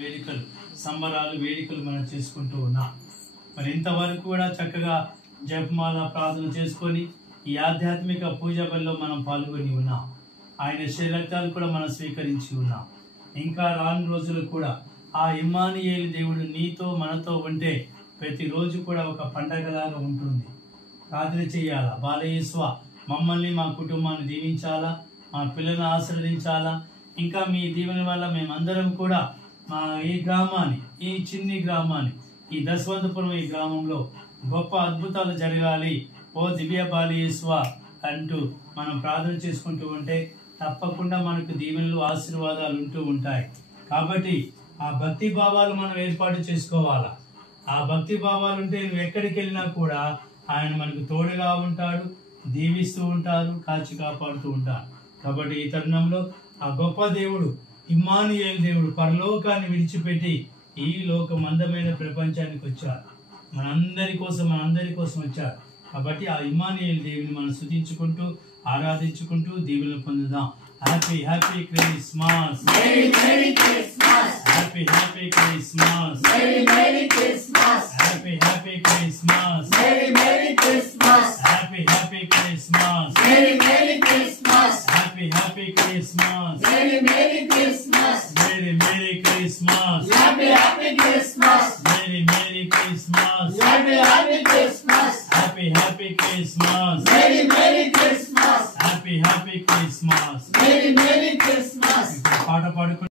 వేడుకలు సంబరాలు వేడుకలు మనం చేసుకుంటూ ఉన్నాం. మరి ఇంతవరకు కూడా చక్కగా జపమాల ప్రార్థన చేసుకొని ఈ ఆధ్యాత్మిక పూజ బలిలో మనం పాల్గొని ఉన్నాం. ఆయన శరీరాలు కూడా మనం స్వీకరించి ఉన్నాం. ఇంకా రాను రోజులు కూడా ఆ ఇమ్మానుయేలు దేవుడు నీతో మనతో ఉంటే ప్రతిరోజు కూడా ఒక పండగలాగా ఉంటుంది. ప్రార్థన చేయాలా, బాలయేశ్వ మమ్మల్ని మా కుటుంబాన్ని దీవించాలా, మా పిల్లలను ఆశీర్వదించాలా. ఇంకా మీ దీవెన వల్ల మేమందరం కూడా మా ఈ గ్రామాన్ని, ఈ చిన్ని గ్రామాన్ని, ఈ దశవంతపురం ఈ గ్రామంలో గొప్ప అద్భుతాలు జరగాలి ఓ దివ్య బాలయేశ్వ అంటూ మనం ప్రార్థన చేసుకుంటూ ఉంటే తప్పకుండా మనకు దీవెనలు ఆశీర్వాదాలు ఉంటూ ఉంటాయి. కాబట్టి ఆ భక్తి భావాలు మనం ఏర్పాటు చేసుకోవాలా. ఆ భక్తి భావాలు ఉంటే నువ్వు ఎక్కడికి వెళ్ళినా కూడా ఆయన మనకు తోడుగా ఉంటాడు, దీవిస్తూ ఉంటారు, కాచి కాపాడుతూ ఉంటారు. కాబట్టి ఈ తరుణంలో ఆ గొప్ప దేవుడు ఇమ్మానుయేలు దేవుడు పరలోకాన్ని విడిచిపెట్టి ఈ లోకమందమైన ప్రపంచానికి వచ్చారు. మనందరి కోసం వచ్చారు. కాబట్టి ఆ ఇమ్మానుయేలు దేవుని మనం స్తుతించుకుంటూ ఆరాధించుకుంటూ దీవెనలు పొందుదాం. Happy happy Christmas, happy happy Christmas, happy happy Christmas, happy happy Christmas, happy happy Christmas, happy happy Christmas, merry Christmas, merry Christmas, merry Christmas, happy happy Christmas, happy happy Christmas, పాట పాడుకుంటూ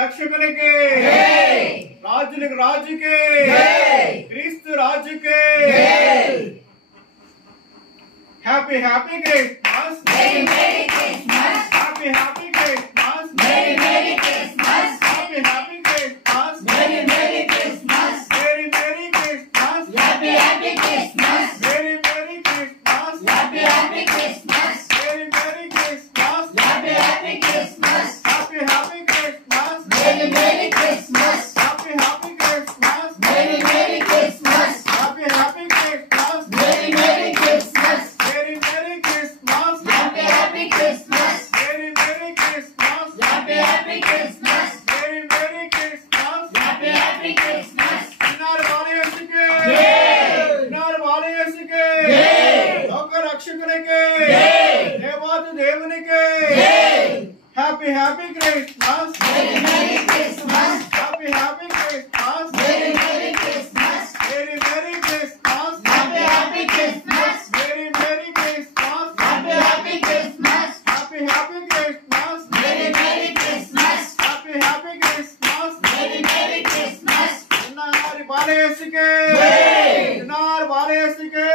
రక్షకునికి రాజులకు రాజుకే క్రీస్తు రాజుకే happy happy Christmas, happy happy Christmas, happy happy Christmas, merry Christmas, merry Christmas, merry Christmas, merry Christmas, happy Christmas, merry Christmas, happy Christmas, happy Christmas, merry Christmas, happy Christmas, merry Christmas, happy Christmas, merry Christmas, merry Christmas, happy Christmas, merry Christmas, happy Christmas, merry Christmas, happy Christmas. నార్ బాలయేసుకే నార్ బాలయేసుకే లోక రక్షకునికే దేవాది దేవునికే happy happy Christmas, merry Christmas, happy Christmas, merry Christmas, merry Christmas, happy Christmas, merry Christmas, happy Christmas, happy Christmas, merry Christmas, happy Christmas, merry Christmas. నార్ బాలయేసుకే నార్ బాలయేసుకే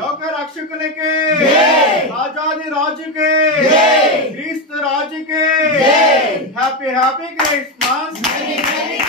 లోక రక్షకునికే రాజాది రాజుకే Happy Christmas. Merry